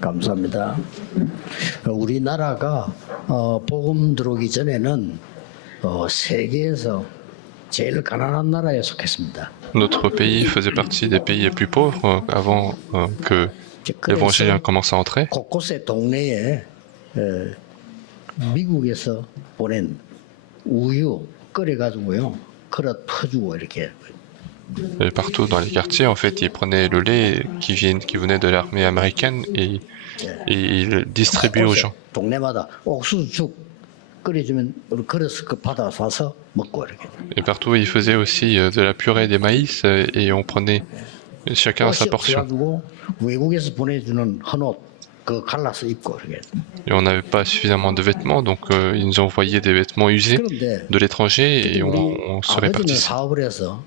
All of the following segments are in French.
감사합니다. 우리나라가 복음 들어오기 전에는 세계에서 제일 가난한 나라에 속했습니다. Notre pays faisait partie des pays les plus pauvres avant que l'évangile commence à entrer. 곳곳에 동네에 미국에서 보낸 우유 끓여가지고요, 그릇 퍼주고 이렇게. Et partout dans les quartiers, en fait, ils prenaient le lait qui venait de l'armée américaine et ils le distribuaient aux gens. 동네마다 옥수수죽 끓여주면 우리 그릇 받아서 와서 먹고 이렇게. Et partout, ils faisaient aussi de la purée des maïs et on prenait chacun sa portion. 가지고 외국에서 보내주는 헌옷 그 갈라서 입고 이렇게. Et on n'avait pas suffisamment de vêtements, donc ils nous envoyaient des vêtements usés 그런데 de l'étranger et on se 아버지는 répartissait. 사업을 해서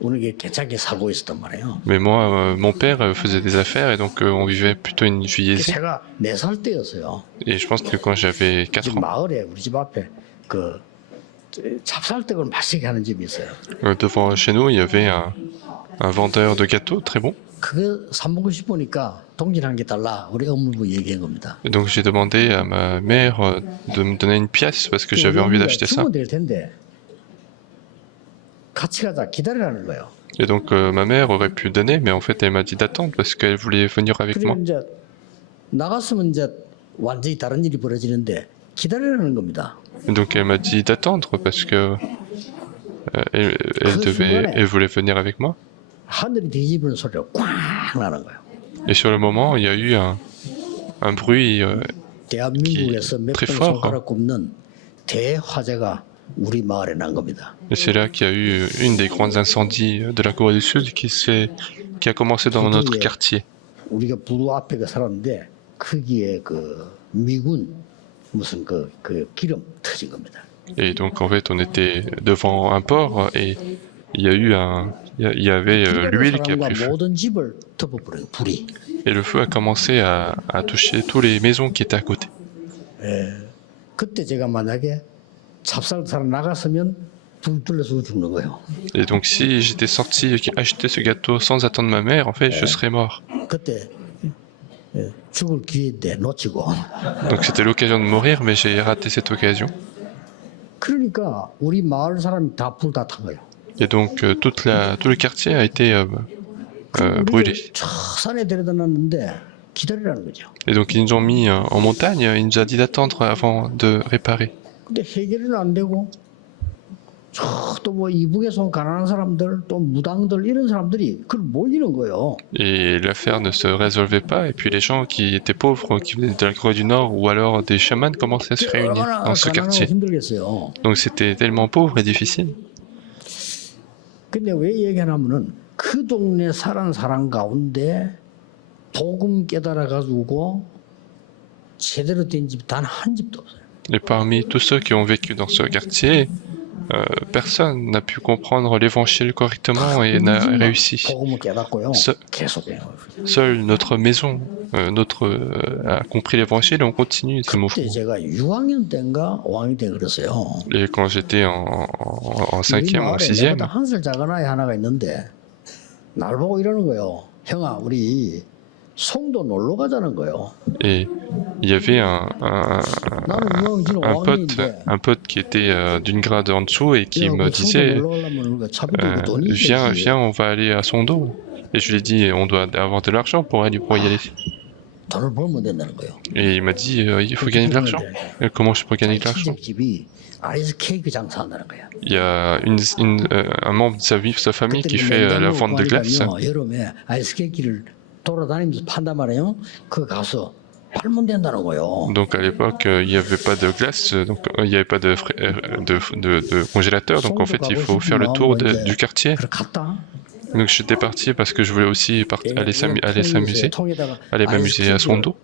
우리가 괜찮게 살고 있었단 말이에요. Mais moi, mon père faisait des affaires et donc on vivait plutôt une vie aisée. 제가 4살 때였어요. Et je pense que quand j'avais 4 집 ans, 마을에 우리 집 앞에 그 찹쌀떡을 맛있게 하는 집이 있어요. devant chez nous, il y avait un vendeur de gâteaux très bon. 그거 사 먹고 싶으니까 동전 한 개 달라 우리 어머니가 얘기한 겁니다. Et donc j'ai demandé à ma mère de me donner une pièce parce que j'avais envie d'acheter ça. 주면 될 텐데 같이 가자 기다리라는 거예요. Et donc ma mère aurait pu donner, mais en fait elle m'a dit d'attendre parce qu'elle voulait venir avec moi. 그리고 이제 나갔으면 이제 완전히 다른 일이 벌어지는데 기다리라는 겁니다. Et donc elle m'a dit d'attendre parce que elle voulait venir avec moi. 하늘이 뒤집는 소리가 꽝 나는 거예요. Et sur le moment, il y a eu un bruit 대한민국에서 몇 très 번 fort. 손가락 굽는 대화재가 우리 마을에 난 겁니다. Et c'est là qu'il y a eu une des grandes incendies de la Corée du Sud qui a commencé dans notre quartier. 우리가 부두 앞에 살았는데 거기에 그 미군 무슨 그 기름 터진 겁니다. Et donc en fait, on était devant un port et il y avait l'huile qui a pris feu. 모든 집을 덮어버려요, 불이. Et le feu a commencé à toucher toutes les maisons qui étaient à côté. 그때 제가 만약에 찹쌀 사러 나갔으면 불 뚫려서 죽는 거예요. Et donc si j'étais sorti acheter ce gâteau sans attendre ma mère, en fait, je serais mort. 그때 죽을 기회인데 놓치고. Donc c'était l'occasion de mourir, mais j'ai raté cette occasion. 그러니까 우리 마을 사람이 다 불 다 탄 거예요. Et donc tout le quartier a été brûlé. 저 산에 데려다 놨는데 기다리라는 거죠. Et donc ils nous ont mis en montagne, il nous a dit d'attendre avant de réparer. 근데 해결은 안 되고 또 뭐 이북에서 온 가난한 사람들 또 무당들 이런 사람들이 그걸 모이는 거예요. Et l'affaire ne se résolvait pas, et puis les gens qui étaient pauvres, qui venaient de la Corée du Nord, ou alors des chamans, commençaient à se réunir dans ce quartier. 힘들겠어요. Donc c'était tellement pauvre et difficile. 근데 왜 얘기하냐면은 그 동네 사는 사람 가운데 복음 깨달아 가지고 제대로 된 집 단 한 집도 없어요. Et parmi tous ceux qui ont vécu dans ce quartier, personne n'a pu comprendre l'évangile correctement et n'a réussi. 복음을 깨닫고요. 계속 Seule notre maison a compris l'évangile et on continue ce mouvement. 그때 제가 6학년 때인가 5학년 때 그랬어요. Et quand j'étais en 5e ou 6e, 내가 한살 작은 아이 하나가 있는데 날 보고 이러는 거예요. 형아, 우리 송도 놀러 가자는 거예요. et il y avait 나는 6학년 un 5학년인데 pote qui était d'une grade en dessous et qui me disait viens, on va aller à Sondo. Et je lui ai dit on doit avoir de l'argent pour y aller. 돈을 벌면 된다는 거예요. Et il m'a dit il faut gagner de l'argent. Et comment je peux gagner de l'argent? 집이 아이스 케이크 장사한다는 거예요. Il y a un membre de sa famille qui fait la vente de glace. 여름에 아이스 케이크를 돌아다니면서 판단 말이에요. 그 가서 팔면 된다는 거예요. Donc à l'époque il n'y avait pas de glace, donc il n'y avait pas de congélateur, donc en fait il faut faire le tour du quartier. 그래 갔다. Donc j'étais parti parce que je voulais aussi aller m'amuser à Sondo.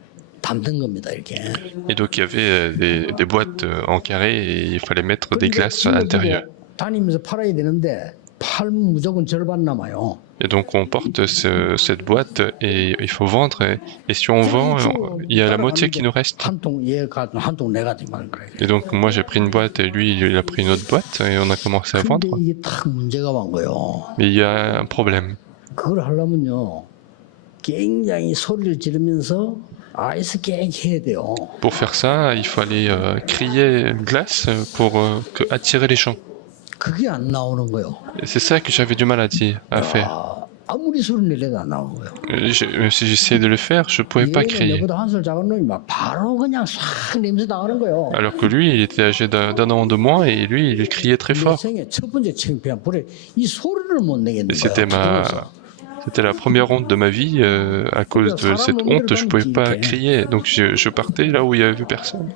담는 겁니다, 이렇게. Et donc il y avait des boîtes en carré et il fallait mettre des glaces à l'intérieur. 다니면서 팔아야 되는데 팔면 무조건 절반 남아요. Et donc on porte cette boîte et il faut vendre et si on vend, il y a la moitié qui nous reste. 한통 얘가 한통 내가 되면 그래. Et donc moi j'ai pris une boîte et lui il a pris une autre boîte et on a commencé à vendre. 근데 이게 딱 문제가 온 거예요. Mais il y a un problème. 그걸 하려면요, 굉장히 소리를 지르면서 아이스 깨기 해야 돼요. Pour faire ça, il fallait crier glace pour attirer les gens. 그게 안 나오는 거예요. Et c'est ça que j'avais du mal à faire. 아무리 소리 내려도 안 나오는 거예요. Même si j'essayais de le faire, je pouvais pas 얘는 crier. 내보다 한 살 작은 놈이 막 바로 그냥 싹 냄새 나가는 거예요. Alors que lui, il était âgé d'un an de moins et lui, il criait très 내 fort. 생애 첫 번째 창피한 불에 이 소리를 못 내겠는 Et c'était 거예요. c'était la première honte de ma vie. À cause de cette honte, je pouvais pas crier. Donc je partais là où il y avait personne.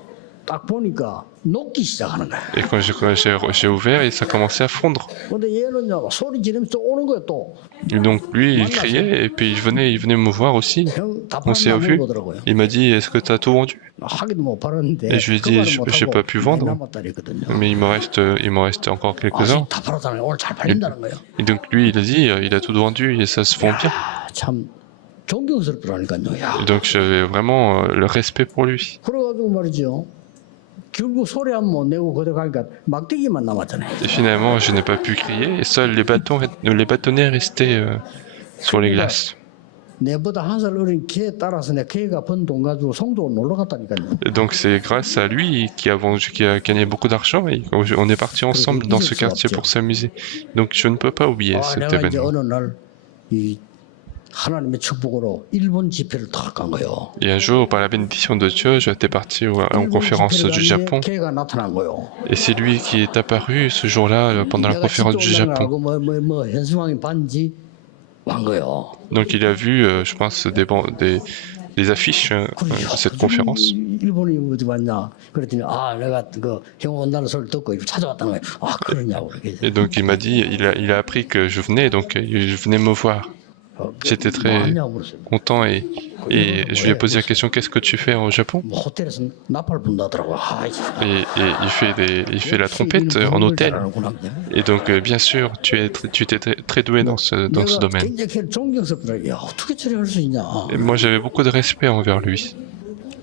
딱 보니까 녹기 시작하는 거야. Et quand j'ai ouvert, et ça commençait à fondre. 근데 얘는요 소리 지르면서 오는 거야 또. Et donc lui, il criait et puis il venait me voir aussi. 형 On s'est 답답한 revu. 거더라고요. Il m'a dit, est-ce que tu as tout vendu? 하기도 못 팔았는데. Et je lui ai dit, j'ai pas pu vendre. 남았다 그랬거든요. Mais il me reste encore quelques-uns. 다 팔았다는 거야. 오늘 잘 팔린다는 거예요. Et donc lui, il a dit, il a tout vendu et ça se vend bien. 참 존경스럽더라니까요. 야. Et donc j'avais vraiment le respect pour lui. 그래가지고 말이죠. 결국 소리 한 번 못 내고 그대 가니까 막대기만 남았잖아요. Et finalement, je n'ai pas pu crier et seuls les bâtonnets restaient sur les glaces. 내보다 한 살 어린 걔 따라서 내 걔가 번 돈 가지고 송도 놀러 갔다니까요. Et donc c'est grâce à lui qui a gagné beaucoup d'argent et on est partis ensemble dans ce quartier pour s'amuser. Donc je ne peux pas oublier cet 내가 이제 événement. 어느 날 이 하나님의 축복으로 일본 집회를 탁 간 거예요. Et un jour, par la bénédiction de Dieu, j'étais parti en conférence du Japon. 걔가 나타난 거예요. Et c'est lui qui est apparu ce jour-là pendant la conférence du Japon. 뭐 현수왕의 반지 완 거예요. Donc il a vu, je pense, des affiches de cette conférence. 일본이 어디 왔냐? 그랬더니 내가 형 온다는 소리를 듣고 찾아왔다는 거예요. 그러냐고 그렇게. Et donc il m'a dit, il a appris que je venais, donc il venait me voir. J'étais très content et je lui ai posé la question, qu'est-ce que tu fais au Japon? 뭐 호텔에서 나팔 분다더라고. Et il fait la trompette en hôtel. Et donc bien sûr, tu étais très doué dans ce domaine. 굉장히 존경스럽더라고요. 야, 어떻게 저리 할 수 있냐? Et moi j'avais beaucoup de respect envers lui.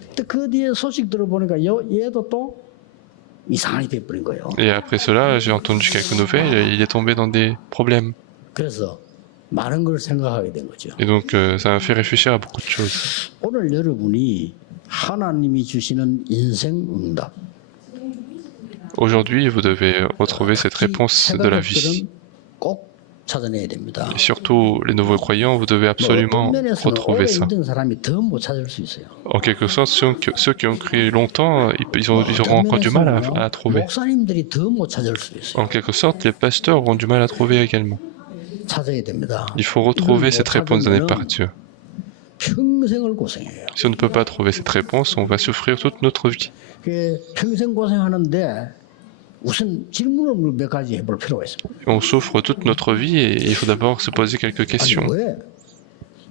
근데 그 뒤에 소식 들어보니까 얘도 또 이상하게 돼버린 거예요. Et après cela, j'ai entendu quelques nouvelles, il est tombé dans des problèmes. 그래서 많은 걸 생각하게 된 거죠. Et donc ça m'a fait réfléchir à beaucoup de choses. 오늘 여러분이 하나님이 주시는 인생 응답. Aujourd'hui, vous devez retrouver cette réponse de la vie. 꼭 찾아내야 됩니다. Et surtout, les nouveaux croyants, vous devez absolument retrouver ça. 사람이 더 못 찾을 수 있어요. En quelque sorte, ceux qui ont cru longtemps, ils auront encore du mal à trouver. 목사님들이 더 못 찾을 수 있어요. En quelque sorte, les pasteurs auront du mal à trouver également. 찾아야 됩니다. Il faut retrouver cette réponse donnée par Dieu. 평생을 고생해요. Si on ne peut pas trouver cette réponse, on va souffrir toute notre vie. 평생 고생하는데 우선 질문을 몇 가지 해볼 필요가 있습니다. On souffre toute notre vie et il faut d'abord se poser quelques questions. 아니, 왜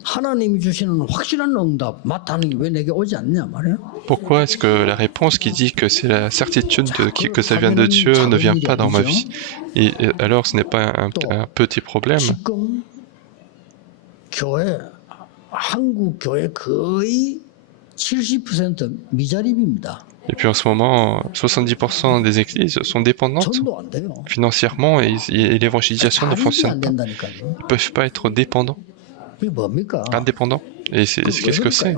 하나님이 주시는 확실한 응답 마땅한 게 왜 내게 오지 않냐 말이에요. Pourquoi est-ce que la réponse qui dit que c'est la certitude que ça vient de Dieu ne vient pas dans ma vie? Et alors ce n'est pas un petit problème. 지금 교회 한국 교회 거의 70% 미자립입니다. Et puis en ce moment, 70% des églises sont dépendantes 전도 안 돼요. financièrement et l'évangélisation ne 자립이 안 fonctionne pas. 된다니까요. Ils ne peuvent pas être dépendants, 이게 뭡니까? indépendants. Et qu'est-ce que c'est?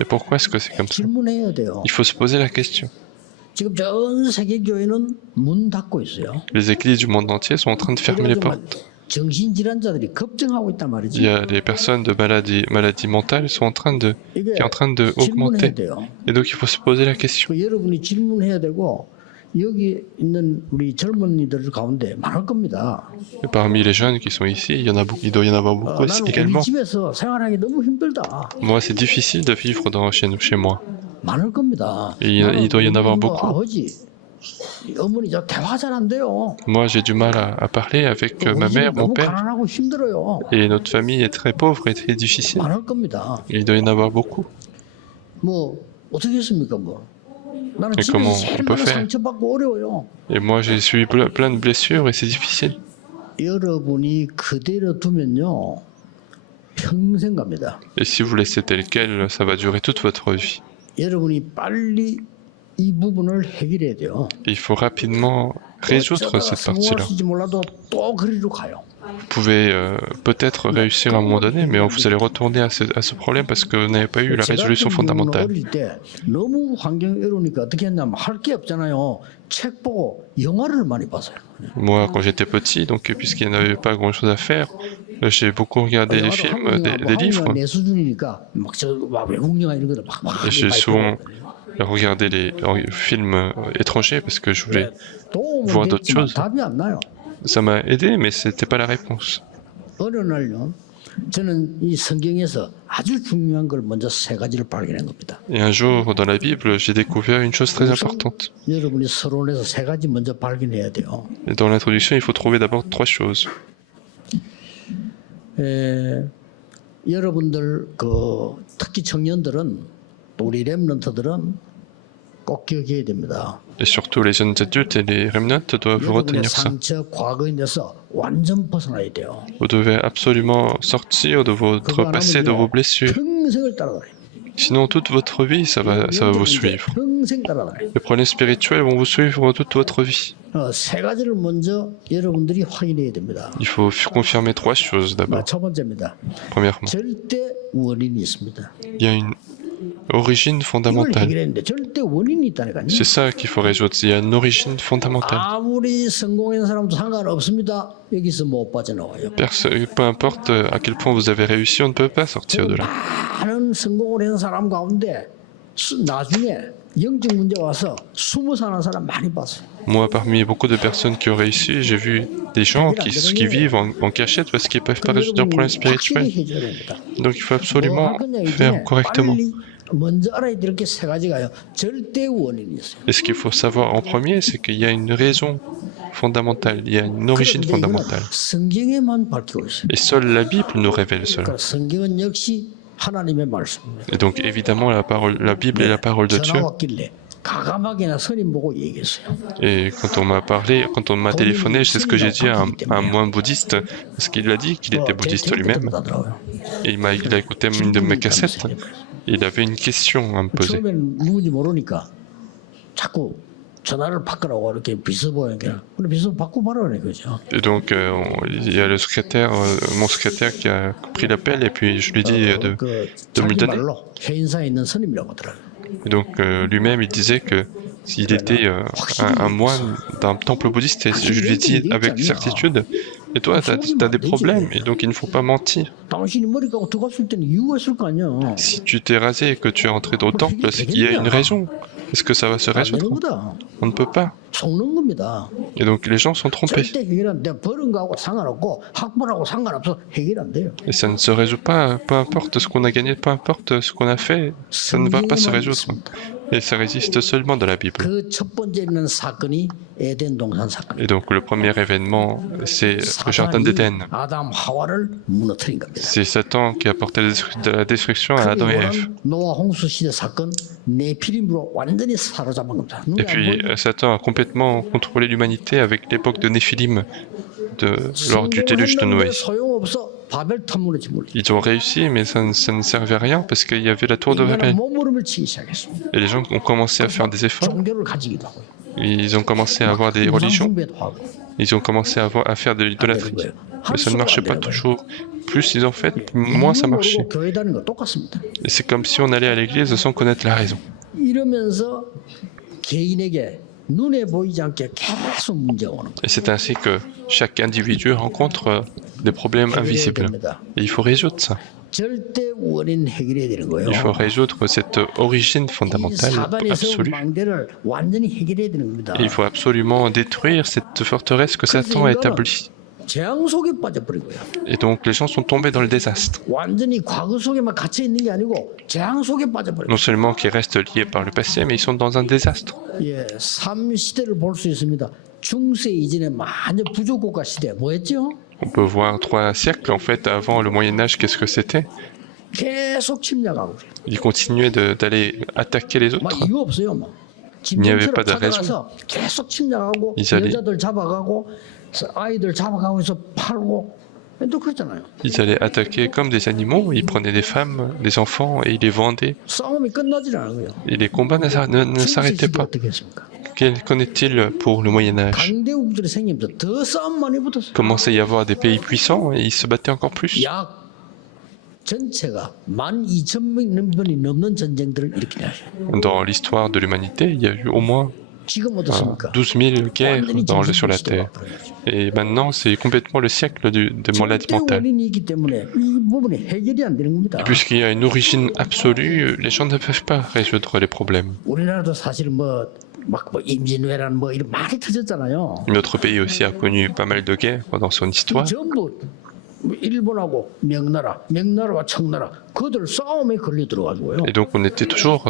Et pourquoi est-ce que c'est comme ça? 질문해야 돼요. Il faut se poser la question. 지금 전 세계 교회는 문 닫고 있어요. Les églises du monde entier sont en train de fermer les portes. 정신질환자들이 걱정하고 있단 말이지. Il y a les personnes de maladies mentales qui sont en train de 질문해야 augmenter. 돼요. Et donc il faut se poser la question. 여러분이 질문해야 되고 여기 있는 우리 젊은이들 가운데 많을 겁니다. Et parmi les jeunes qui sont ici, il doit y en avoir beaucoup 나는 우리 également. 집에서 생활하기 너무 힘들다. Moi, c'est difficile de vivre chez moi. 많을 겁니다. Et il doit y en avoir beaucoup. 아버지, 어머니 저 대화 잘 안 돼요. Moi, j'ai du mal à parler avec ma mère, mon 너무 père. 가난하고 힘들어요. Et notre famille est très pauvre et très difficile. 많을 겁니다. Et il doit y en avoir beaucoup. 뭐 어떻게 했습니까 뭐? 나는 Et 집에서 comment 제일 on peut 많이 faire? 상처받고 어려워요. Et moi, j'ai subi plein de blessures et c'est difficile. 여러분이 그대로 두면요 평생 갑니다. Et si vous laissez tel quel, ça va durer toute votre vie. 여러분이 빨리 이 부분을 해결해야 돼요. Il faut rapidement résoudre cette partie-là. 성공할지 몰라도 또 그리로 가요. Vous pouvez peut-être réussir à un moment donné, mais vous allez retourner à ce problème parce que vous n'avez pas eu la résolution fondamentale. 어릴 때 너무 환경이 어려우니까 어떻게 했냐면 할 게 없잖아요. 책 보고 영화를 많이 봤어요. Moi, quand j'étais petit, donc puisqu'il n'y avait pas grand-chose à faire, j'ai beaucoup regardé des films, des livres, 내 수준이니까 막 외국 영화 이런 거를 막 et j'ai souvent regardé les films étrangers parce que je voulais voir d'autres choses. 답이 안 나요. Ça m'a aidé, mais c'était pas la réponse. 어느 날요. 저는 이 성경에서 아주 중요한 걸 먼저 세 가지를 발견한 겁니다. Et un jour, dans la Bible, j'ai découvert une chose très importante. 여러분이 서론에서 세 가지 먼저 발견해야 돼요. Et dans l'introduction, il faut trouver d'abord 3 choses. 여러분들 특히 청년들은 또 우리 렘넌트들은 꼭 기억해야 됩니다. Et surtout, les jeunes adultes et les remnants doivent 여러분의 retenir ça. 상처 과거인데서 완전 벗어나야 돼요. Vous devez absolument sortir de votre passé, de vos blessures. 평생을 따라다녀요. Sinon, toute votre vie, ça va vous suivre. 평생 따라다녀요. Les problèmes spirituels vont vous suivre toute votre vie. 세 가지를 먼저 여러분들이 확인해야 됩니다. Il faut confirmer 3 choses d'abord. 첫 번째입니다. Premièrement, 절대 원인이 있습니다. il y a une origine 이걸 fondamentale. 해결했는데 절대 원인이 있다니까요. C'est ça qu'il faut résoudre. Il y a une origine fondamentale. 아무리 성공한 사람도 상관없습니다. 여기서 못 빠져나와요. Peu importe à quel point vous avez réussi, on ne peut pas sortir de là. 많은 성공을 한 사람 가운데 나중에 영적 문제 와서 숨어 사는 사람 많이 봤어요. Moi, parmi beaucoup de personnes qui ont réussi, j'ai vu des gens qui vivent en cachette parce qu'ils ne peuvent pas résoudre leurs problèmes spirituels. Donc il faut absolument faire correctement. 먼저 알아야 될 게 세 가지가요. 절대 원인이 있어요. Et ce qu'il faut savoir en premier, c'est qu'il y a une raison fondamentale, il y a une origine 그런데 이거는 fondamentale. 성경에만 밝히고 있어요. Et seule la Bible nous révèle cela. 그러니까 성경은 역시 하나님의 말씀입니다. Et donc évidemment, la Bible est la parole de Dieu. 전화 왔길래 가감하게나 선임 보고 얘기했어요. Et quand on m'a téléphoné, c'est ce que j'ai dit à un moine bouddhiste, parce qu'il a dit qu'il était bouddhiste lui-même. Et il a écouté une de mes cassettes. Il avait une question à me poser. 처음에는 누군지 모르니까 자꾸 전화를 바꾸라고 이렇게 비서 보니까 근데 비서 바꾸고 말하네 그죠. Et donc il y a le secrétaire, mon secrétaire qui a pris l'appel et puis je lui ai dit de me le donner. 해인사에 있는 스님이라고 하더라고요. Et donc lui-même il disait que s'il était un moine d'un temple bouddhiste, et je lui ai dit avec certitude, et toi t'as des problèmes, et donc il ne faut pas mentir. 당신이 머리 감고 들어갔을 때는 이유가 있을 거 아니야. Si tu t'es rasé et que tu es entré dans le temple, c'est qu'il y a une raison. Est-ce que ça va se résoudre? On ne peut pas. 속는 겁니다. Et donc les gens sont trompés. 절대 해결 안 돼. 버는 거하고 상관없고 학벌하고 상관없어 해결 안 돼요. Et ça ne se résout pas, peu importe ce qu'on a gagné, peu importe ce qu'on a fait, ça ne va pas se résoudre. Et ça résiste seulement dans la Bible. 그 첫 번째 있는 사건이 에덴 동산 사건. Et donc le premier événement, c'est le jardin d'Éden. 아담 하와를 무너뜨린 겁니다. C'est Satan qui a apporté la destruction à Adam et Ève. 노아 홍수 시대 사건 네피림으로 완전히 사로잡은 겁니다. Et puis Satan a complètement contrôlé l'humanité avec l'époque de Néphilim, lors du déluge de Noé. 소용없어. 바벨 탐문의 물리. Ils ont réussi, mais ça ne servait à rien parce qu'il y avait la tour de Babel. 몸부림을 치기 시작했습니다. Et les gens ont commencé à faire des efforts. 종교를 가지기도 하고요. Ils ont commencé à avoir des religions. 숭배도 하고. Ils ont commencé à faire de l'idolâtrie. Mais ça ne marchait pas toujours. Plus ils en fait, moins ça marchait. 교회 다니는 거 똑같습니다. Et c'est comme si on allait à l'église sans connaître la raison. 이러면서 개인에게 눈에 보이지 않게 계속 문제가 오는 거예요. Et c'est ainsi que chaque individu rencontre des problèmes invisibles. Et il faut résoudre ça. 절대 원인 해결해야 되는 거예요. Il faut résoudre cette origine fondamentale absolue. 망대를 완전히 해결해야 되는 겁니다. Et il faut absolument détruire cette forteresse que Satan a établie. 재앙 속에 빠져버린 거예요. Et donc les gens sont tombés dans le désastre. 완전히 과거 속에만 갇혀 있는 게 아니고 재앙 속에 빠져버린 Non 거예요. seulement qu'ils restent liés par le passé, mais ils sont dans un désastre. 예, 3시대를 볼 수 있습니다. 중세 이전에 완전 부족국가 시대 뭐였죠? On peut voir 3 siècles en fait avant le Moyen-Âge, qu'est-ce que c'était? 계속 침략하고 그래요. Ils continuaient d'aller attaquer les 막 autres. 이유 없어요, 막. n'y avait pas de 찾아가서 계속 침략하고 Ils allaient- 여자들 잡아가고 아이들 잡아가고 해서 팔고 또 그랬잖아요. Ils allaient attaquer comme des animaux, ils prenaient des femmes, des enfants et ils les vendaient. 싸움이 끝나질 않은 거예요. Et les combats ne s'arrêtaient pas. 어떻게 했습니까? Qu'en est-il pour le Moyen-Âge? 강대국들이 생기면서 더 싸움 많이 붙었어요. Commençait à y avoir des pays puissants et ils se battaient encore plus. 약 전체가 12,000명이 넘는 전쟁들을 일으키게 하셔요. Dans l'histoire de l'humanité, il y a eu au moins 지금 어떻습니까? 12 000 guerres sur la Terre. Et maintenant, c'est complètement le siècle des maladies 절대 mentales. 원인이 있기 때문에 이 부분이 해결이 안 되는 겁니다. Et puisqu'il y a une origine absolue, les gens ne peuvent pas résoudre les problèmes. 우리나라도 사실 막 임진왜란 이런 많이 터졌잖아요. Notre pays aussi a connu pas mal de guerres dans son histoire. 전부 일본하고 명나라와 청나라 그들 싸움에 걸려 들어가지고요. Et donc on était toujours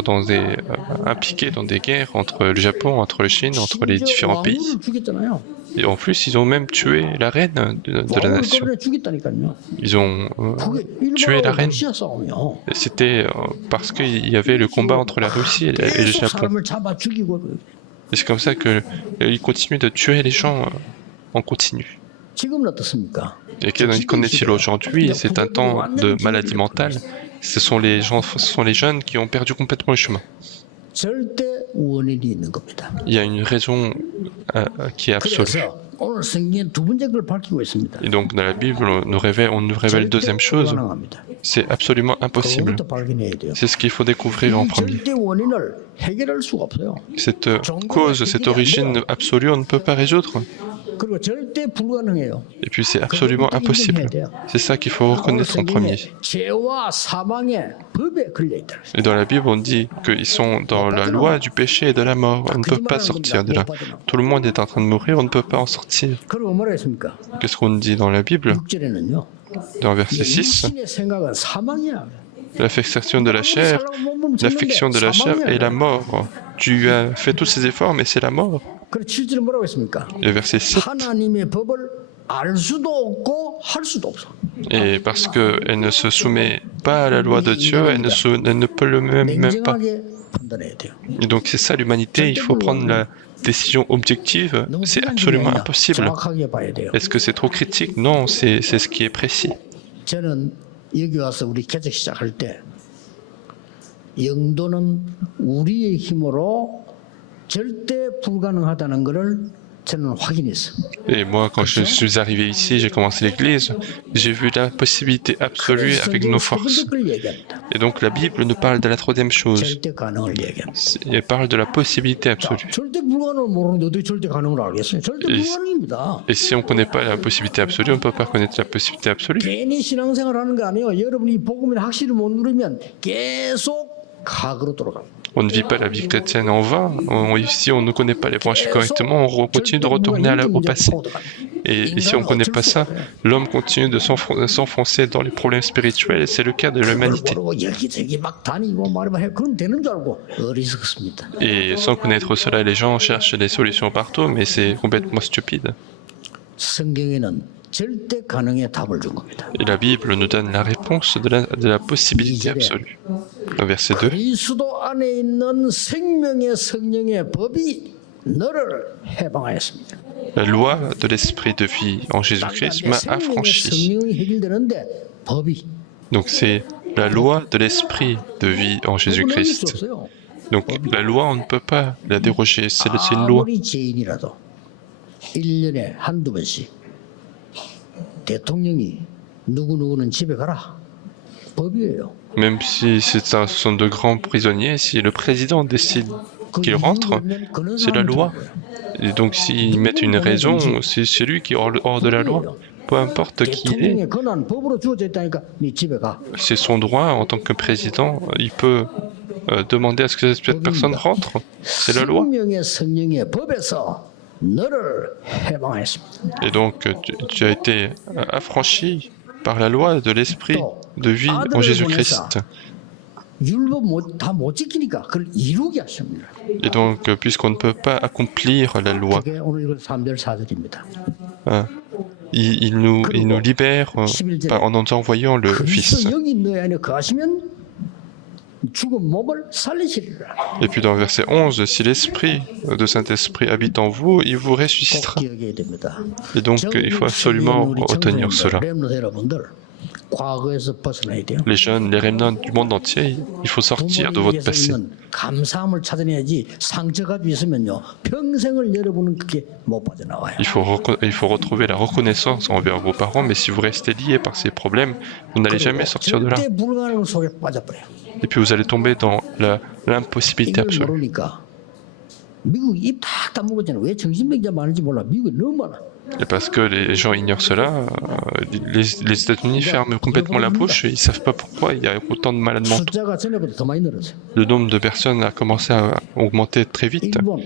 impliqués dans des guerres entre le Japon, entre la Chine, entre les différents pays. 왕후를 죽였잖아요. Et en plus, ils ont même tué la reine de la 왕후를 nation. 꺼내 죽였다니까요. Ils ont 그게 tué la 일본하고 reine. 러시아 싸움이요. Et c'était parce qu'il y avait le combat entre la Russie et le 계속 Japon. 사람을 잡아 죽이고 Et c'est comme ça qu'ils continuent de tuer les gens en continu. 지금은 어떻습니까? Et qu'en est-il aujourd'hui? C'est un temps de maladie mentale. Ce sont les jeunes qui ont perdu complètement le chemin. 절대 원인이 있는 겁니다. Il y a une raison qui est absolue. 그래서 오늘 성경에 두 번째 걸 밝히고 있습니다. Et donc dans la Bible, on nous révèle deuxième chose. 불가능합니다. C'est absolument impossible. 그거부터 발견해야 돼요. C'est ce qu'il faut découvrir en 이 premier. 절대 원인을 해결할 수가 없어요. Cette cause, cette origine absolue, on ne peut pas résoudre. 그리고 절대 불가능해요. Et puis c'est absolument impossible. C'est ça qu'il faut reconnaître en premier. 죄와 사망의 법에 걸려 있다. Et dans la Bible, on dit qu'ils sont dans la loi du péché et de la mort. On ne peut pas sortir de là. Tout le monde est en train de mourir, on ne peut pas en sortir. 그리고 뭐라 했습니까? Qu'est-ce qu'on dit dans la Bible? 6절에는요. Dans verset 6, 육신의 생각은 사망이야. l'affection de la chair est la mort. Tu as fait tous ces efforts, mais c'est la mort. 그리고 7절에 뭐라고 했습니까? Et verset 7, 하나님의 법을 알 수도 없고 할 수도 없어. et parce qu'elle ne se soumet pas à la loi de Dieu, elle ne peut le même pas. 냉정하게 판단해야 돼요. Et donc c'est ça l'humanité, il faut prendre la décision objective. 너무 C'est 뚜렷한 absolument 게 아니라 impossible. 정확하게 봐야 돼요. Est-ce que c'est trop critique? Non, c'est ce qui est précis. 저는 여기 와서 우리 개척 시작할 때 영도는 우리의 힘으로 절대 불가능하다는 것을 저는 확인했어. Et moi, quand je suis arrivé ici, j'ai commencé l'église, j'ai vu la possibilité absolue avec nos forces. Et donc la Bible nous parle de la troisième chose. 절대 가능을 얘기합니다. Elle parle de la possibilité absolue. 절대 불가능을 모르는데 어떻게 절대 가능을 알겠어요? 절대 불가능입니다. Et si on ne connaît pas la possibilité absolue, on ne peut pas connaître la possibilité absolue. 괜히 신앙생활 하는 거 아니에요. 여러분이 복음을 확실히 못 누리면 계속 과거로 돌아갑니다. On ne vit pas la vie chrétienne en vain. Si on ne connaît pas l'évangile correctement, on continue de retourner au passé. Et si on ne connaît pas ça, l'homme continue de s'enfoncer dans les problèmes spirituels, et c'est le cas de l'humanité. Et sans connaître cela, les gens cherchent des solutions partout, mais c'est complètement stupide. Et la Bible nous donne la réponse de la possibilité absolue. Dans verset 2, 그리스도 안에 있는 생명의 성령의 법이 너를 해방하였습니다. la loi de l'esprit de vie en Jésus-Christ m'a affranchi. 성령이 해결되는데 법이 Donc c'est la loi de l'esprit de vie en Jésus-Christ. Donc la loi, on ne peut pas la déroger, c'est une loi. 아무리 죄인이라도 1년에 한두 번씩 대통령이 누구누구는 집에 가라. 법이에요. Même si ce sont de grands prisonniers, si le président décide qu'il rentre, c'est la loi. Et donc s'ils mettent une raison, c'est lui qui est hors de la loi. Peu importe qui il est, c'est son droit en tant que président. Il peut demander à ce que cette personne rentre. C'est la loi. Et donc tu as été affranchi par la loi de l'esprit de vie en Jésus-Christ. Et donc, puisqu'on ne peut pas accomplir la loi, il nous libère en nous envoyant le Fils. Et puis dans verset 11, si l'Esprit de Saint-Esprit habite en vous, il vous ressuscitera. Et donc il faut absolument retenir cela. 과거에서 벗어나야 돼요. Les jeunes, les rémanents du monde entier, il faut sortir de votre 부모님께서 passé. 있는 감사함을 찾아내야지 상처 가지고 있으면요 평생을 여러분은 그게 못 빠져나와요. Il faut retrouver la reconnaissance envers vos parents, mais si vous restez lié par ces problèmes, vous n'allez jamais sortir de là. 절대 불가능한 속에 빠져버려요. Et puis vous allez tomber dans l'impossibilité 이걸 absolue. 모르니까 미국 입 딱 다물었잖아요. 왜 정신병자 많은지 몰라. 미국이 너무 많아. Et parce que les gens ignorent cela, les États-Unis ferment complètement la bouche et ils ne savent pas pourquoi il y a autant de malades mentaux. 숫자가 전에보다 더 많이 늘었어요. Le nombre de personnes a commencé à augmenter très vite. 일본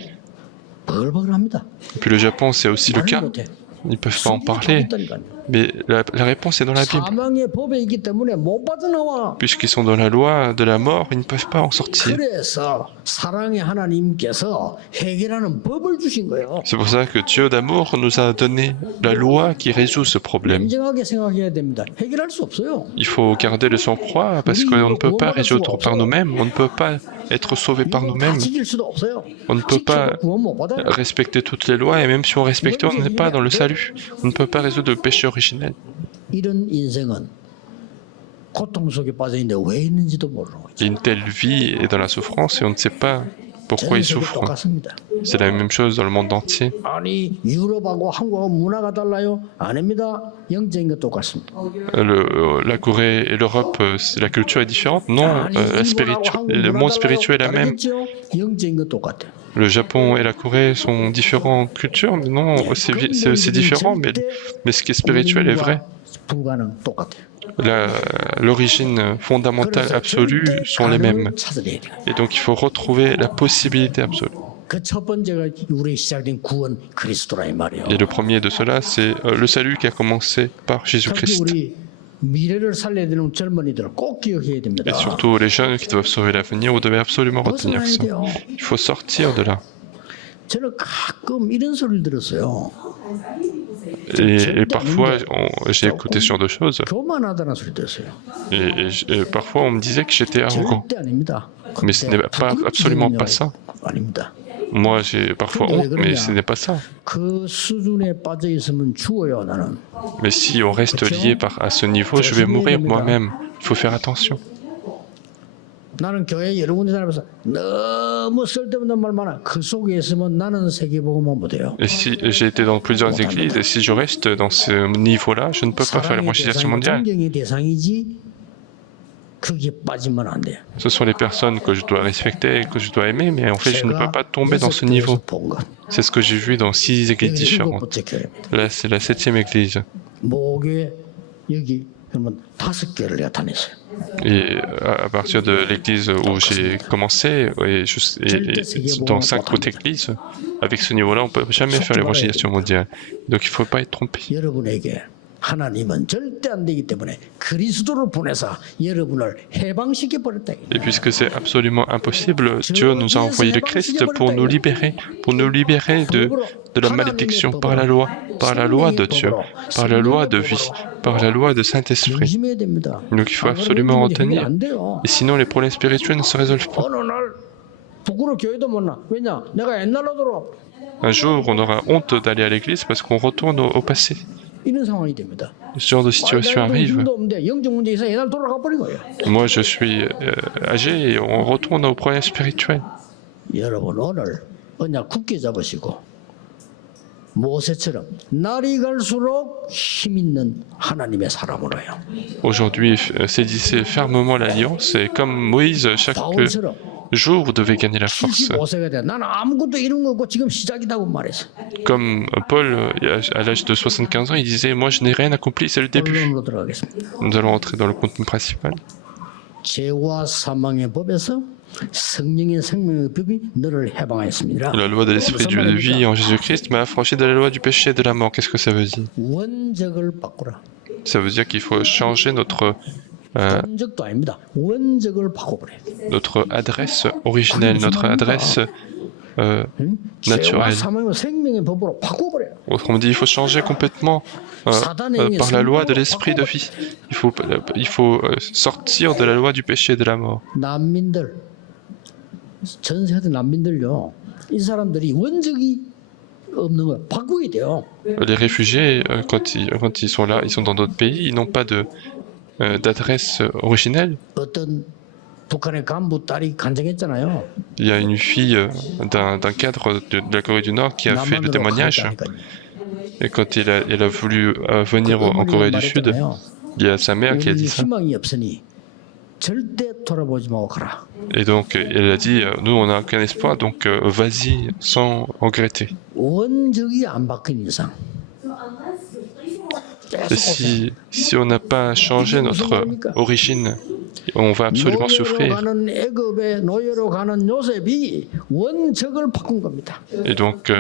버글버글합니다. Et puis le Japon, c'est aussi le 말을 cas. 못해. Ils ne peuvent pas en parler. 있다니까요. Mais la réponse est dans la Bible. 사망의 법에 있기 때문에 못 빠져나와. Puisqu'ils sont dans la loi de la mort, ils ne peuvent pas en sortir. 그래서 사랑의 하나님께서 해결하는 법을 주신 거예요. C'est pour ça que Dieu d'amour nous a donné la loi qui résout ce problème. 냉정하게 생각해야 됩니다. 해결할 수 없어요. Il faut garder le sang-froid parce qu'on ne peut pas résoudre par nous-mêmes, on ne peut pas être sauvé par 이거 다 nous-mêmes, 지킬 수도 없어요. on ne peut pas 지켜도 구원 못 받아요. respecter toutes les lois et même si on respectait, on n'est pas dans le salut. On ne peut pas résoudre le péché originel. 이런 인생은 고통 속에 빠져 있는데 왜 있는지도 모르는 거죠. Et une telle vie est dans la souffrance et on ne sait pas pourquoi 전 ils 세계 souffrent. 똑같습니다. C'est la même chose dans le monde entier. 아니 유럽하고 한국하고 문화가 달라요? 아닙니다. 영적인 것 똑같습니다. La Corée et l'Europe, la culture est différente. Non, 아니 le 문화가 monde spirituel est la même. 다르겠죠? 영적인 것 똑같아요. Le Japon et la Corée sont différents en culture, mais non, c'est aussi différent, mais ce qui est spirituel est vrai. 불가능 똑같아요. L'origine fondamentale absolue sont les mêmes. 찾아내야 돼요. Et donc il faut retrouver la possibilité absolue. 그 첫 번째가 우리 시작된 구원 그리스도라 이 말이에요. Et le premier de cela, c'est le salut qui a commencé par 특히 Jésus-Christ. 우리 미래를 살려야 되는 젊은이들 꼭 기억해야 됩니다. Et surtout les jeunes qui doivent sauver l'avenir, vous devez absolument retenir 벗어나야 ça. 돼요. Il faut sortir de là. 저는 가끔 이런 소리를 들었어요. Et parfois, j'ai écouté ce genre de choses. 교만하다는 소리 들었어요. Et parfois, on me disait que j'étais arrogant. 절대 아닙니다. Mais ce n'est pas absolument pas ça. 아닙니다. Moi, j'ai parfois honte, mais ce n'est pas ça. 그 수준에 빠져 있으면 죽어요, 나는. Mais si on reste lié à ce niveau, je vais mourir moi-même. Il faut faire attention. 나는 교회 여러 군데 다니면서 너무 쓸데없는 말 많아. 그 속에 있으면 나는 세계복음만 못해요. Et si j'ai été dans plusieurs églises, et si je reste dans ce niveau-là, je ne peux pas faire l'évangélisation mondiale. 존경의 대상이지 그게 빠지면 안 돼요. Ce sont les personnes que je dois respecter, que je dois aimer, mais en fait, je ne peux pas tomber dans ce niveau. C'est ce que j'ai vu dans 6 églises différentes. Là, c'est la 7e église. 목에 여기 그러면 5개를 내가 다녔어요. Et à partir de l'église où j'ai commencé, et dans 5 autres églises, avec ce niveau-là, on ne peut jamais faire l'évangélisation mondiale. Donc il ne faut pas être trompé. 여러분에게 하나님은 절대 안 되기 때문에 그리스도를 보내서 여러분을 해방시켜 버렸다. Et puisque c'est absolument impossible, Dieu nous a envoyé le Christ pour nous libérer de la malédiction par la loi de Dieu, par la loi de vie, par la loi de Saint-Esprit. 조심해야 됩니다. Donc il faut absolument retenir. 안 돼요. Et sinon, les problèmes spirituels ne se résolvent pas. 어느 날 부끄러 교회도 못 나. 왜냐? 내가 옛날로 돌아. Un jour, on aura honte d'aller à l'église parce qu'on retourne au passé. 이런 상황이 됩니다. Ce genre de situation arrive. 힘도 없는데 영적 문제 있어 옛날 돌아가 버린 거예요. Moi, je suis âgé et on retourne aux problèmes spirituels. 여러분 오늘 언약 굳게 잡으시고 모세처럼 날이 갈수록 힘 있는 하나님의 사람으로요. Aujourd'hui, saisissez fermement l'alliance et comme Moïse, chaque 바울처럼 jour, vous devez gagner la force. 75세가 돼. 나는 아무것도 이룬 거 없고 지금 시작이라고 말했어. Comme Paul, à l'âge de 75 ans, il disait « Moi, je n'ai rien accompli, c'est le début. 본론으로 들어가겠습니다. » Nous allons entrer dans le contenu principal. 죄와 사망의 법에서 성령의 생명의 법이 너를 해방했습니다. La loi de l'esprit de vie en Jésus-Christ m'a affranchi de la loi du péché et de la mort. Qu'est-ce que ça veut dire? 원적을 바꾸라. Ça veut dire qu'il faut changer notre 원적도 아닙니다. 원적을 바꿔버려. notre adresse originelle, notre adresse 죄와 naturelle. 사망의 생명의 법으로 바꿔버려. Autrement dit, il faut changer complètement par la loi de l'esprit de vie. Il faut sortir de la loi du péché et de la mort. 난민들, 전 세계 난민들요. 이 사람들이 원적이 없는 걸 바꾸게 돼요. Les réfugiés, quand ils sont là, ils sont dans d'autres pays, ils n'ont pas d'adresse originelle. 어떤 북한의 간부 딸이 간증했잖아요. Il y a une fille d'un cadre de la Corée du Nord qui a fait le 남한으로 témoignage. 가겠다니까요. Et quand elle a voulu venir 그 en 어머니가 Corée du Sud, 말했잖아요. il y a sa mère qui a 우리 dit ça. 희망이 없으니 절대 돌아보지 말고 가라. Et donc, elle a dit, nous, on n'a aucun espoir, donc vas-y sans regretter. 원적이 안 바뀐 이상 Et si on n'a pas changé notre origine, on va absolument 노예로 souffrir. 가는 애굽의 노예로 가는 요셉이 원적을 바꾼 겁니다. Et donc,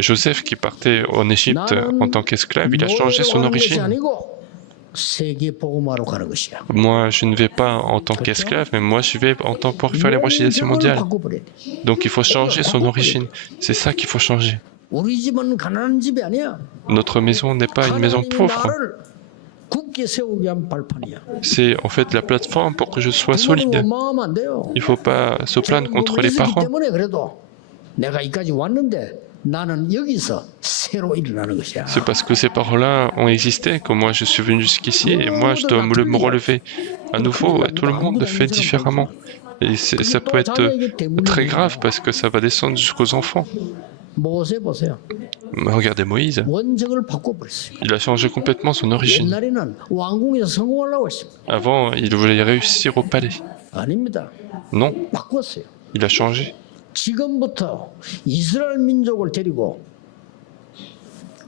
Joseph qui partait en Égypte en tant qu'esclave, il a changé son 노예로 가는 것이 origine. 아니고 세계 복음화로 가는 것이야. Moi, je ne vais pas en tant qu'esclave, mais moi, je vais en tant pour faire l'évangélisation 원적을 mondiale. 바꿔버려야 돼. Donc, il faut changer son origine. C'est ça qu'il faut changer. 우리 집은 가난한 집이 아니야. Notre maison n'est pas une maison 하나님이 pauvre. 나를 굳게 세우기 위한 발판이야. C'est en fait la plateforme pour que je sois 부모를 solide. 원망하면 안 돼요. Il ne faut pas se plaindre contre les 있기 parents. 때문에 그래도 내가 여기까지 왔는데 나는 여기서 새로 일어나는 것이야. C'est parce que ces parents-là ont existé que moi je suis venu jusqu'ici et moi je dois me relever à nouveau. Et tout le monde le fait différemment. Et ça peut être très grave parce que ça va descendre jusqu'aux enfants. 모세 보세요. Regardez Moïse, 원적을 바꿔버렸어요. il a changé complètement son origine. 옛날에는 왕궁에서 성공하려고 했습니다. Avant, il voulait réussir au palais. 아닙니다. Non, 바꿨어요. il a changé. 지금부터 이스라엘 민족을 데리고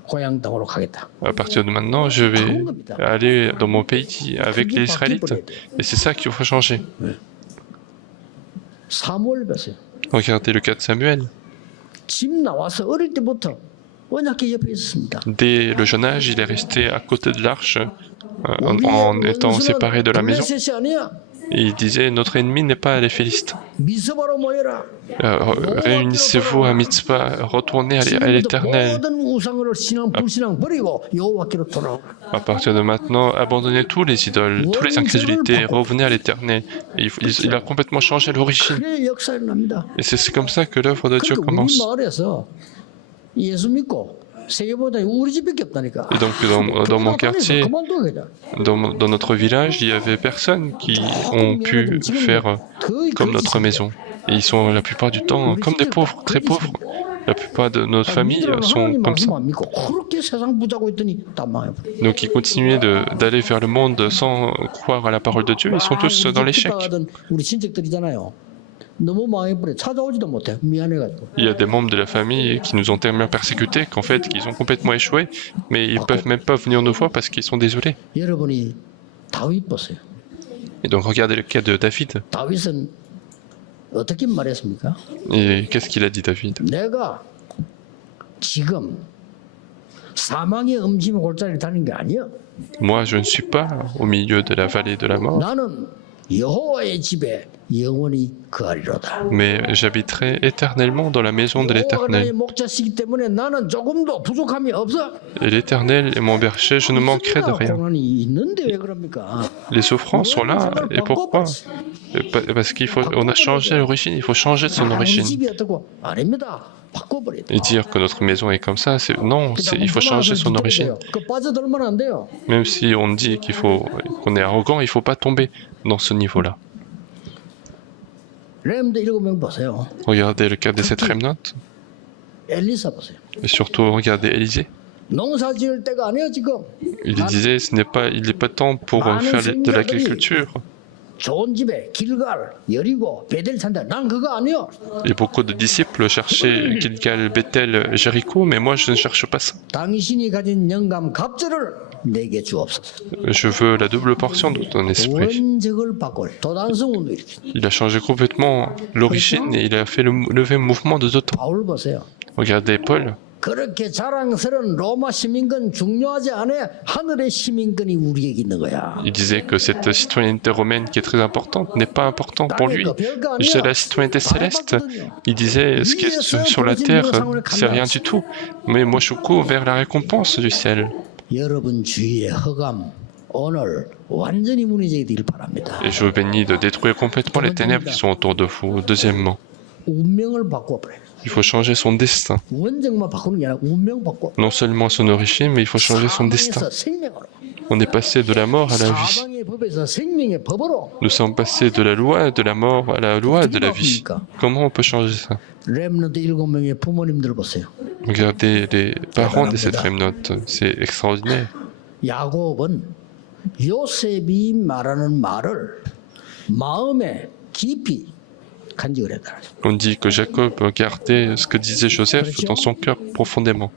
고향 땅으로 가겠다. À partir de maintenant, je vais aller dans mon pays avec les Israélites. Et c'est ça qu'il faut changer. 사무엘 보세요. Regardez le cas de Samuel. 집 나와서 어릴 때부터 언약궤 옆에 있었습니다. Dès le jeune âge, il est resté à côté de l'arche en étant séparé de la maison. 블레셋이 아니야. Et il disait, notre ennemi n'est pas les Philistins. 미스바로 모여라. Réunissez-vous à Mitzpah, retournez à l'Éternel. 모든 우상을 신앙 불신앙 버리고 여호와께로 돌아오라. À partir de maintenant, abandonnez tous les idoles, toutes les incrédulités, revenez à l'Éternel. Et il a complètement changé l'origine. 그래 역사 일어납니다. Et c'est comme ça que l'œuvre de Dieu 그러니까 우리 commence. 마을에서 예수 믿고 세계보다 우리 집밖에 없다니까. Et donc dans mon quartier, 그만둬 그냥. dans notre village, il y avait personnes qui ont pu faire comme notre maison. Et ils sont la plupart du temps comme des pauvres, très pauvres. La plupart de notre famille sont comme ça. 그렇게 세상 부자고 있더니 다 망해버려. Donc ils continuaient d'aller vers le monde sans croire à la parole de Dieu. Ils sont tous dans l'échec. 우리 친척들이잖아요. 너무 망해버려. 찾아오지도 못해. 미안해가지고. Il y a des membres de la famille qui nous ont tellement persécutés qu'en fait, qu'ils ont complètement échoué, mais ils peuvent même pas venir nous voir parce qu'ils sont désolés. 여러분이 다윗 보세요. Et donc regardez le cas de David. 다윗은 어떻게 말했습니까? Et qu'est-ce qu'il a dit David? 내가 지금 사망의 음침의 골짜기를 다니는 게 아니야. Moi, je ne suis pas au milieu de la vallée de la mort, 나는 여호와의 집에 영원히 거하리로다. mais j'habiterai éternellement dans la maison de 여호와가 나의 l'Éternel. 목자시기 때문에 나는 조금도 부족함이 없어. Et l'Éternel est mon berger, je ne manquerai de rien. 고난이 있는데 왜 그럽니까? Les souffrances sont là, et pourquoi? Parce qu'on a changé l'origine, il faut changer de son 우리 origine. 집이 어떻고? 아닙니다. 바꿔버려야 돼. Et dire que notre maison est comme ça, non, il faut changer son origine. 그 빠져들면 안 돼요. Même si on dit qu'on est arrogant, il faut pas tomber dans ce niveau-là. 렘드 7명 보세요. Regardez le cas des 7 remnants, 엘리사 보세요. et surtout regardez Élisée. 농사 지을 때가 아니에요 지금. Il disait, il n'est pas temps pour faire de l'agriculture. 좋은 집에 길갈, 여리고, 베델 산다. 난 그거 아니요. Et beaucoup de disciples cherchaient Gilgal, Bethel, Jéricho, mais moi je ne cherche pas ça. 당신이 가진 영감 갑절을 내게 주옵소서. Je veux la double portion de ton esprit. 원적을 바꿀 도단성운도 이렇게. Il a changé complètement l'origine et il a fait le mouvement de deux temps. 바울 보세요. Regardez Paul. 그렇게 자랑스러운 로마 시민권 중요하지 않아. 하늘의 시민권이 우리에게 있는 거야. Il disait que cette citoyenneté romaine qui est très importante n'est pas importante pour lui. J'ai la citoyenneté céleste. Il disait ce qui est sur la terre, c'est rien du tout. Mais moi je cours vers la récompense du ciel. 여러분 주위의 허감 오늘 완전히 무너지게 되길 바랍니다. Et je vous bénis de détruire complètement les ténèbres qui sont autour de vous. Deuxièmement, 운명을 바꿔버려요. Il faut changer son destin. 원정만 바꾸는 게 아니라 운명 바꿔. Non seulement son origine, mais il faut changer son destin. 사망에서 생명으로. On est passé de la mort à la vie. 사망의 법에서 생명의 법으로. Nous sommes passés de la loi de la mort à la loi de la vie. Comment on peut changer ça? 렘넌트 7명의 부모님들 보세요. Regardez les parents de cette remnote, c'est extraordinaire. 야곱은 요셉이 말하는 말을 마음에 깊이 간직을 했다. On dit que Jacob gardait ce que disait Joseph dans son cœur profondément.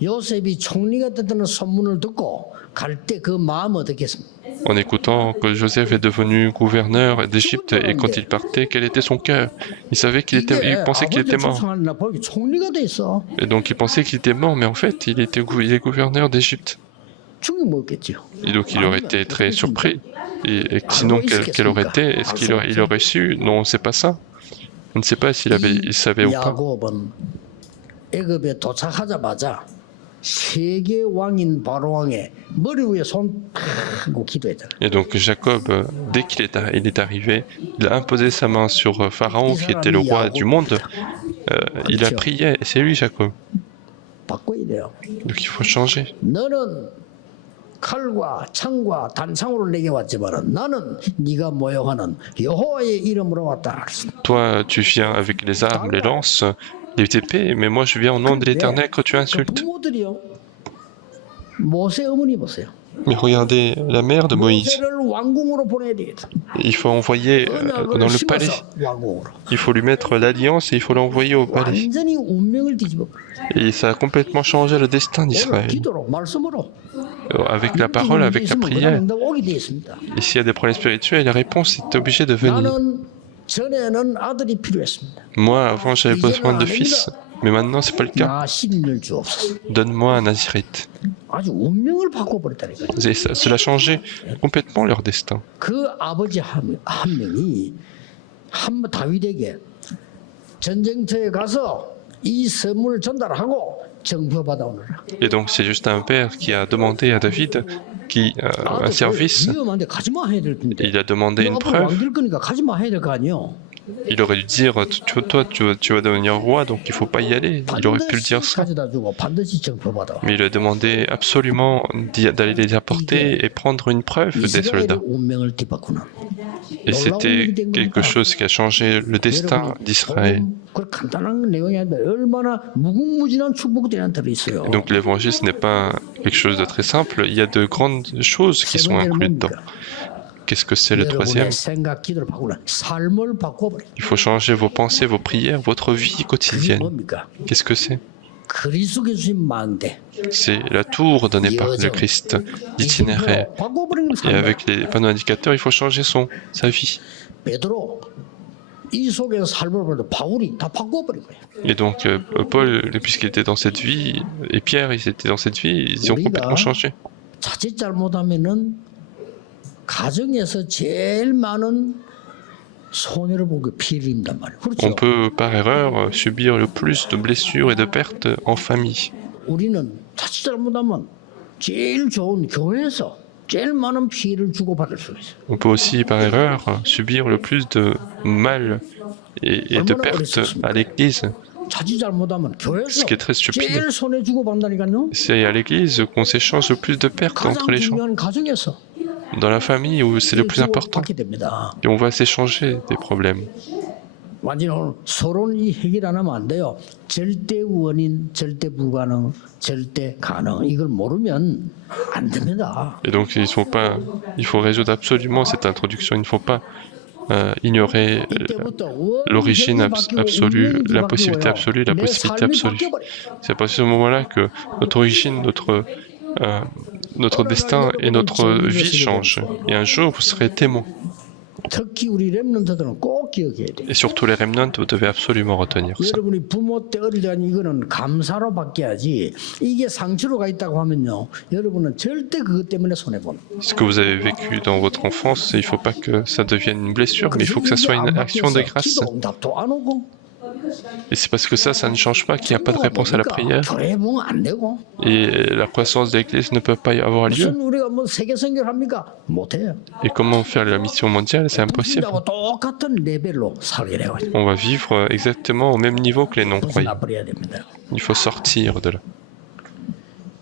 요셉이 총리가 됐다는 소문을 듣고 갈 때 그 마음 어떻게 했습니까? En écoutant que Joseph est devenu gouverneur d'Égypte et quand il partait, quel était son cœur? Il savait il pensait qu'il était mort. 총리가 돼 있어. Et donc il pensait qu'il était mort, mais en fait il est gouverneur d'Égypte. 충격 먹겠지요. Et donc il aurait été très surpris. Et sinon, quel aurait été? Est-ce qu'il aurait su? Non, c'est pas ça. On ne sait pas il savait ou pas. 야곱은 애굽에 도착하자마자 세계 왕인 바로 왕의 머리 위에 손 하고 기도했잖아요. Et donc Jacob, dès qu'il est arrivé, il a imposé sa main sur Pharaon, qui était le roi du monde. Il a prié, et c'est lui Jacob. 바꿔야 돼요. Donc il faut changer. 너는 칼과 창과 단창으로 내게 왔지만은 나는 네가 모욕하는 여호와의 이름으로 왔다. Toi, tu viens avec les armes, les lances, les épées, mais moi je viens au nom de l'Éternel que tu insultes. 부모들이요. 모세 어머니 보세요. Mais regardez la mère de Moïse. 모세를 왕궁으로 보내야 되겠다. Il faut envoyer dans le palais. 왕궁으로. Il faut lui mettre l'alliance et il faut l'envoyer au palais. 완전히 운명을 뒤집어. Et ça a complètement changé le destin d'Israël. 기도로 말씀으로. Avec la parole, avec la prière. 오게 돼 있습니다. Et s'il y a des problèmes spirituels, la réponse est obligée de venir. 나는 전에는 아들이 필요했습니다. Moi, avant, j'avais besoin de fils. Mais maintenant, c'est pas le cas. 나 12년 주옵소서. Donne-moi un Nazirite. 아주 운명을 바꿔버렸다니까요. Et cela a changé complètement leur destin. 그 아버지 한 명이 한 다윗에게 전쟁터에 가서 이 선물을 전달하고 정표 받아오느라. Et donc, c'est juste un père qui a demandé à David un service. 위험한데 가지마 해야 될 텐데. Il a demandé une preuve. 왕될 거니까 가지마 해야 될 거 아니에요. Il aurait dû dire, toi, tu vas devenir roi, donc il faut pas y aller. Il aurait pu le dire ça. 가져다 주고 반드시 정표 받아. Mais il a demandé absolument d'aller les apporter et prendre une preuve des soldats. 운명을 뒤바꾸는. Et c'était quelque chose qui a changé le destin d'Israël. 그 간단한 내용이 아니라 얼마나 무궁무진한 축복들이 들어 있어요. Donc l'évangile, ce n'est pas quelque chose de très simple. Il y a de grandes choses qui sont incluses dedans. Qu'est-ce que c'est le troisième? 생각 기도를 바꾸는 삶을 바꿔버려. Il faut changer vos pensées, vos prières, votre vie 그게 quotidienne. 뭡니까? Qu'est-ce que c'est? 그리스도께 주신 망대. C'est la tour donnée par le Christ, l'itinéraire. 바꿔버리는 Et 삶. avec les panneaux indicateurs, il faut changer sa vie. 베드로 이 속에서 삶을 보는데 바울이 다 바꿔버린 거예요. Et donc Paul, puisqu'il était dans cette vie, et Pierre, ils étaient dans cette vie, ils ont complètement changé. 자칫 잘못하면은 가정에서 제일 많은 손해를 보고 피해를 입는단 말이에요. On 그렇죠? peut par erreur subir le plus de blessures et de pertes en famille. 우리는 자칫 잘못하면 제일 좋은 교회에서 제일 많은 피해를 주고받을 수 있어요. On peut aussi par erreur subir le plus de mal et de pertes à l'église. 자칫 잘못하면 교회에서 Ce qui est très stupide. 제일 손해 주고받는다니까요. C'est à l'église qu'on s'échange le plus de pertes 가장 entre les gens. 중요한 가정에서 Dans la famille où c'est le plus important. 받게 됩니다. Et on va s'échanger des problèmes. 완전히 오늘 서로는 이 해결 안 하면 안 돼요. 절대 원인, 절대 불가능, 절대 가능 이걸 모르면 안 됩니다. Et donc il faut résoudre absolument cette introduction. Il ne faut pas ignorer 이때부터 l'origine 원인이 absolue, 바뀌고 la 운명이 possibilité 바뀌고요. absolue, la 내 possibilité 삶이 absolue. 바뀌어버려요. C'est à partir de ce moment-là que notre origine, notre destin et notre vie changent. Et un jour, vous serez témoin. 특히 우리 렘넌트들은 꼭 기억해야 돼요. Et surtout les remnants, vous devez absolument retenir ça. 여러분이 부모 때 어릴 때 이거는 감사로 바뀌어야지 이게 상처로 가 있다고 하면요 여러분은 절대 그것 때문에 손해 보는. Ce que vous avez vécu dans votre enfance, il ne faut pas que ça devienne une blessure, mais il faut que ça soit une action de grâce. 기도 응답도 안 오고 Et c'est parce que ça ne change pas qu'il n'y a pas de réponse à la prière. 교회 부흥 안 되고 Et la croissance de l'Église ne peut pas y avoir lieu. 무슨 우리가 뭐 세계 선교를 합니까? 못해요. Et comment faire la mission mondiale? C'est impossible. 우리하고 똑같은 레벨로 살게 돼요. On va vivre exactement au même niveau que les non-croyants. 벗어나버려야 됩니다. Il faut sortir de là.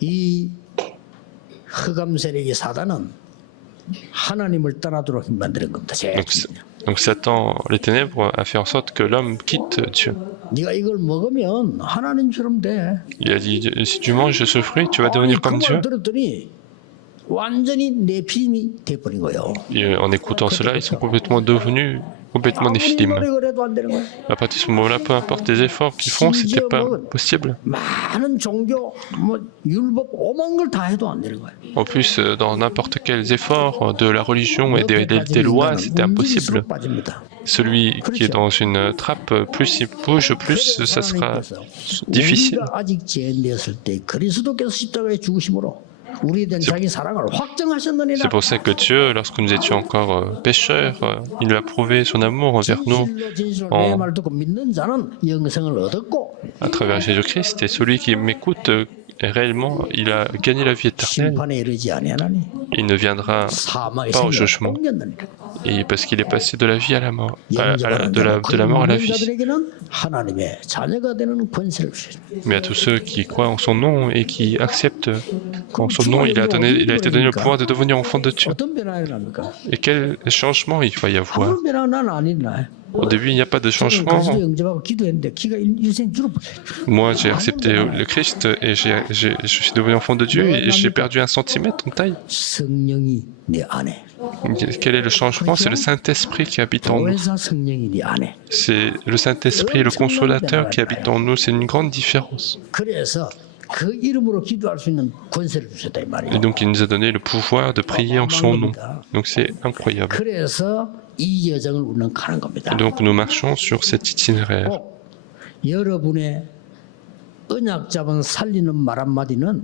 이 흑암 세력의 사단은 하나님을 떠나도록 만드는 겁니다. 제일 Donc Satan, les ténèbres, a fait en sorte que l'homme quitte Dieu. 네가 이걸 먹으면 하나님처럼 돼. Il a dit, si tu manges ce fruit, tu vas devenir comme Dieu. 들었더니 완전히 내 피임이 돼버린 거예요. Et en écoutant cela, ils sont complètement devenus complètement 아무리 néphilim. 노력을 해도 안 되는 거예요. À partir de ce moment-là, peu importe les efforts qu'ils font, c'était pas possible. 많은 종교, 뭐 율법, 오만 걸 다 해도 안 되는 거예요. En plus, dans n'importe quels efforts de la religion et des lois, c'était impossible. 빠집니다. Celui qui est dans une trappe, plus il bouge, plus ça sera difficile. 우리가 아직 죄인되었을 때 그리스도께서 십자가에 죽으심으로 우리에 대한 자기 사랑을 확정하셨느니라. C'est pour ça que Dieu, lorsque nous étions encore pécheurs, il a prouvé son amour envers nous 내 말 듣고 믿는 자는 영생을 얻었고 à travers Jésus-Christ. Et celui qui m'écoute réellement, il a gagné la vie éternelle. 심판에 이르지 아니하나니 Il ne viendra 사망의 pas au 생명을 jugement. 옮겼느니라. Et parce qu'il est passé de la vie à la mort, 영접하는 de la mort à la vie. 자들에게는 하나님의 자녀가 되는 권세를 주십니다. Mais à tous ceux qui croient en son nom et qui acceptent qu'en son nom, il a été donné le pouvoir de devenir enfant de Dieu. 어떤 변화가 일어납니까? Et quel changement il va y avoir? 아무런 변화는 안 일어나요. Au début, il n'y a pas de 저는 changement. 그리스도 영접하고 기도했는데 키가 일생 줄어버려요. Moi, j'ai accepté le Christ et je suis devenu enfant de Dieu et j'ai perdu 1 centimètre en taille. 성령이 내 안에, Quel est le changement? C'est le Saint-Esprit qui habite en nous. 보혜사 성령이 네 안에. C'est le Saint-Esprit, le Consolateur qui habite en nous. C'est une grande différence. 그래서 그 이름으로 기도할 수 있는 권세를 주셨다 이 Et 말이에요. donc, il nous a donné le pouvoir de prier en son nom. Donc, c'est incroyable. 그래서 이 여정을 우리는 가는 겁니다. Et donc, nous marchons sur cet itinéraire. 꼭 여러분의 언약 잡은 살리는 말 한마디는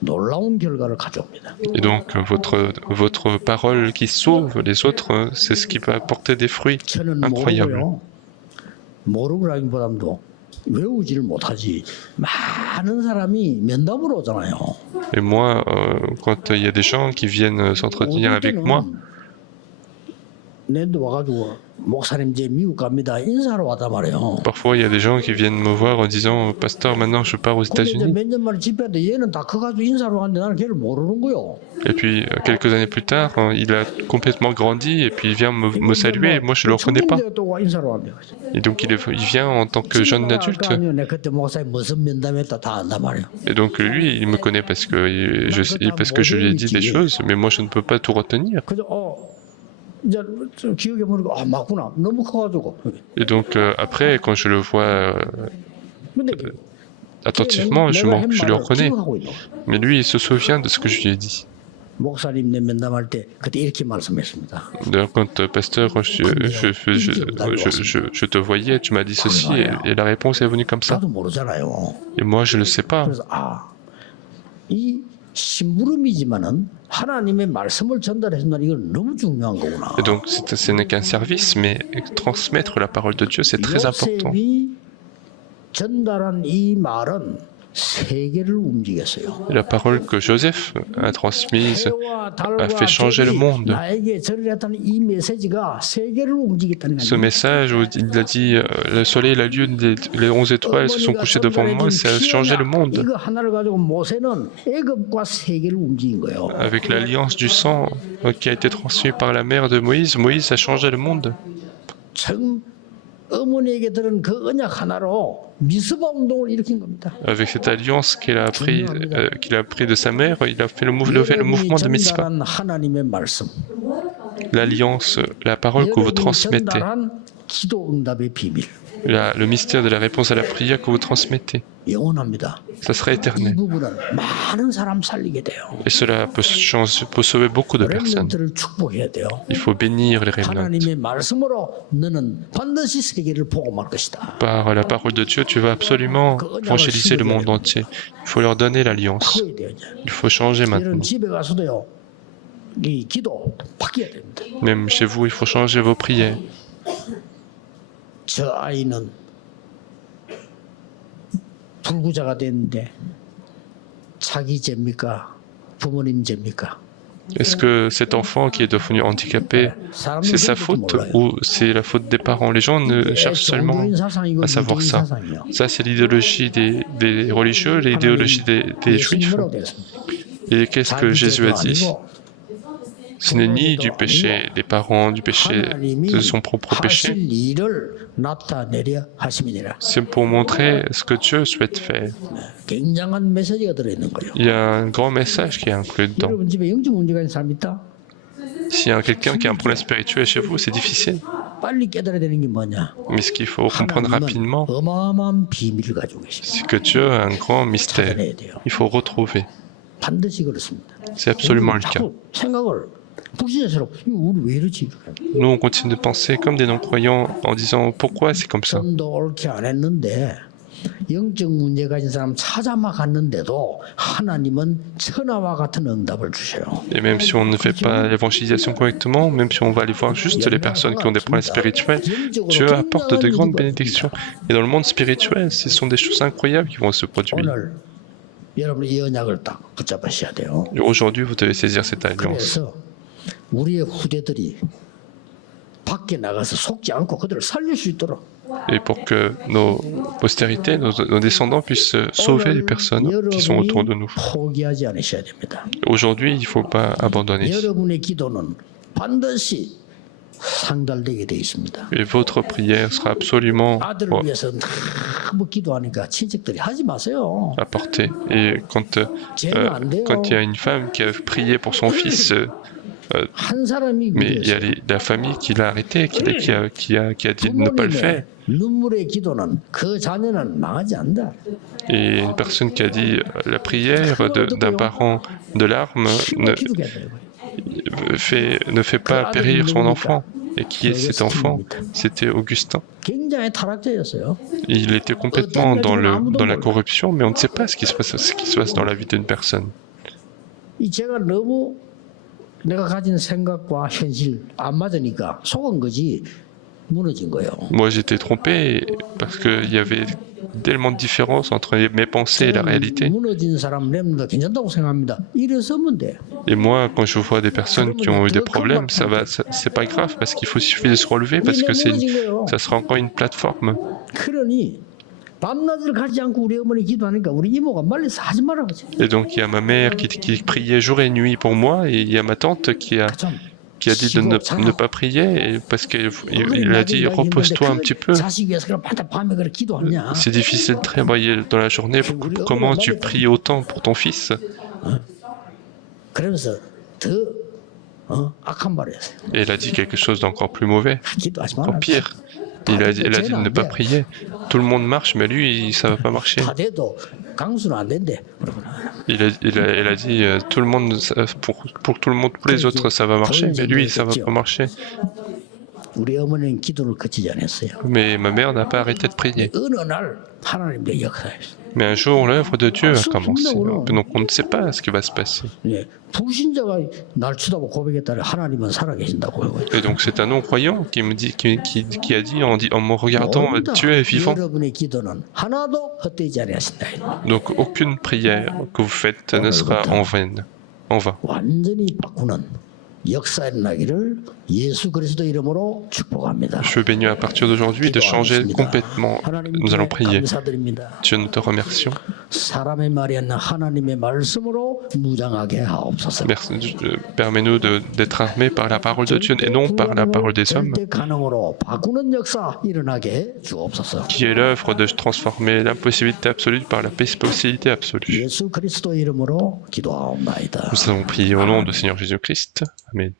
놀라운 결과를 가져옵니다. Et donc, votre parole qui sauve les autres, c'est ce qui va apporter des fruits 저는 incroyables. 모르고요. 모르고라기보다도 외우지를 못하지. 많은 사람이 면담으로 오잖아요. Et moi, quand il y a des gens qui viennent s'entretenir avec moi, 내도 와가지고 목사님 이제 미국 갑니다 인사하러 왔단 말이에요. parfois il y a des gens qui viennent me voir en disant Pasteur, maintenant je pars aux 근데 이제 États-Unis. 몇 년 만에 집회인데 얘는 다 커가지고 인사하러 갔는데 나는 걔를 모르는 거요. Et puis quelques années plus tard, il a complètement grandi et puis il vient me saluer et moi je ne le reconnais pas. 또 인사로 왔는데. Et donc il vient en tant que jeune adulte. 내가 그때 목사님 무슨 면담했다 다 안단 말이에요. Et donc lui, il me connaît parce que je lui ai dit des choses, mais moi je ne peux pas tout retenir. 그래서 이제 좀 기억해 보니까 아 맞구나 너무 커가지고. Et donc après, quand je le vois 근데 attentivement, je le reconnais. 기억하고 있노. Mais lui, il se souvient de ce que je lui ai dit. 목사님 내 면담할 때 그때 이렇게 말씀했습니다. D'ailleurs, quand pasteur, je te voyais, tu m'as dit ceci et la réponse est venue comme ça. 나도 모르잖아요. Et moi, je ne le sais pas. 그래서 이 심부름이지만은 하나님의 말씀을 전달해준다는 이건 너무 중요한 거구나. Et donc, ce n'est qu'un service, mais transmettre la parole de Dieu, c'est très important. 요셉이 전달한 이 말은 세계를 움직였어요. Et la parole que Joseph a transmise a fait changer le monde. 나에게 절이랬다는 이 메시지가 세계를 움직였다는 Ce 거예요. message où il a dit le soleil, la lune, les 11 étoiles se sont couchés devant moi, ça a changé le monde. 이거 하나를 가지고 모세는 애굽과 세계를 움직인 거예요. Avec l'alliance du sang qui a été transmise par la mère de Moïse, Moïse a changé le monde. 참 어머니에게 들은 그 언약 하나로 미스바 운동을 일으킨 겁니다. Avec cette alliance qu'il a appris de sa mère, il a fait lever le mouvement de Mitzvah. 전달한 하나님의 말씀, L'alliance, la parole que vous transmettez, 전달한 기도 응답의 비밀, le mystère de la réponse à la prière que vous transmettez, 영원합니다. ça sera 이 éternel. 부분은 많은 사람 살리게 돼요. Et cela peut sauver beaucoup de personnes. 렘넌트를 축복해야 돼요. Il faut bénir les remnants. 하나님의 말씀으로 너는 반드시 세계를 복음할 것이다. Par la parole de Dieu, tu vas absolument évangéliser le monde entier. Il faut leur donner l'alliance. 커야 돼요. 이제. Il faut changer 이런 maintenant. 집에 가서도요. 이 기도 바뀌어야 됩니다. Même chez vous, il faut changer vos prières. 저 아이는 불구자가 됐는데 자기 죄입니까? 부모님 죄입니까? Est-ce que cet enfant qui est devenu handicapé, c'est sa faute ou c'est la faute des parents? Les gens ne cherchent seulement à savoir ça. Ça, c'est l'idéologie des religieux, l'idéologie des juifs. Et qu'est-ce que Jésus a dit? Ce n'est ni du péché des parents, du péché de son propre péché. C'est pour montrer ce que Dieu souhaite faire. 굉장한 메시지가 들어있는 거예요. Il y a un grand message qui est inclus dedans. 여러분 집에 영적 문제가 있는 사람 있다? S'il y a quelqu'un qui a un problème spirituel chez vous, c'est difficile. 빨리 깨달아야 되는 게 뭐냐? Mais ce qu'il faut comprendre rapidement, 어마어마한 비밀을 가지고 계십니다. c'est que Dieu a un grand mystère. 찾아내야 돼요. Il faut retrouver. 반드시 그렇습니다. C'est absolument le cas. 자꾸 생각을 불신자스럽고 우리 왜 이러지? Nous, on continue de penser comme des non-croyants en disant pourquoi c'est comme ça. 전도 옳게 안 했는데 영적 문제 가진 사람 찾아만 갔는데도 하나님은 천하와 같은 응답을 주셔요. Et même si on ne fait pas l'évangélisation correctement, même si on va aller voir juste les personnes qui ont des problèmes spirituels, Dieu apporte de grandes bénédictions. Et dans le monde spirituel, ce sont des choses incroyables qui vont se produire. 오늘 여러분 이 언약을 딱 붙잡으셔야 돼요. Et aujourd'hui, vous devez saisir cette alliance. 그래서 우리의 후대들이 밖에 나가서 속지 않고 그들을 살릴 수 있도록 Et pour que nos postérités, nos descendants puissent sauver les personnes qui sont autour de nous. 포기하지 않으셔야 됩니다. Aujourd'hui, il ne faut pas abandonner. 여러분의 기도는 반드시 상달되게 되어 있습니다. Et votre prière sera absolument 아들을 위해서 너무 기도하니까 친척들이 하지 마세요. apportée. Et quand il y a une femme qui a prié pour son fils, 한 사람이 mais il y a la famille qui l'a arrêté, qui a dit de ne pas le faire. 눈물의 기도는 그 자녀는 망하지 않는다. Et une personne qui a dit la prière d'un parent de larmes ne fait pas périr son enfant. Et qui est cet enfant? C'était Augustin. 굉장히 타락자였어요. Il était complètement dans la corruption, mais on ne sait pas ce qui se passe dans la vie d'une personne. 이 제가 너무 내가 가진 생각과 현실 안 맞으니까 속은 거지 무너진 거예요. Moi, j'étais trompé parce qu'il y avait tellement de différence entre mes pensées et la réalité. 무너진 사람 렘도 괜찮다고 생각합니다. 일어서면 돼. Et moi, quand je vois des personnes qui ont eu des problèmes, c'est pas grave parce qu'il suffit de se relever parce que ça sera encore une plateforme. 그러니 밤낮을 가지 않고 우리 어머니 기도하니까 우리 이모가 말려서 하지 말라고 하지. Et donc, il y a ma mère qui priait jour et nuit pour moi et il y a ma tante qui a dit de ne pas prier parce qu'il a dit repose-toi un petit peu. C'est difficile de travailler dans la journée. Comment tu pries autant pour ton fils? Et elle a dit quelque chose d'encore plus mauvais, encore pire. Elle a dit de ne pas prier. Tout le monde marche, mais lui, ça va pas marcher. Elle a dit tout le monde, pour tout le monde, pour les autres, ça va marcher, mais lui, ça va pas marcher. Mais ma mère n'a pas arrêté de prier. Mais un jour, l'œuvre de Dieu a commencé. Donc on ne sait pas ce qui va se passer. Et donc c'est un non-croyant qui a dit en me regardant, Dieu est vivant. Donc aucune prière que vous faites ne sera en vain. Je veux bénir à partir d'aujourd'hui de changer complètement. Nous allons prier. Dieu, nous te remercions. Merci. Permets-nous d'être armés par la parole de Dieu et non par la parole des hommes, qui est l'œuvre de transformer l'impossibilité absolue par la possibilité absolue. Nous allons prier au nom du Seigneur Jésus-Christ. Amen.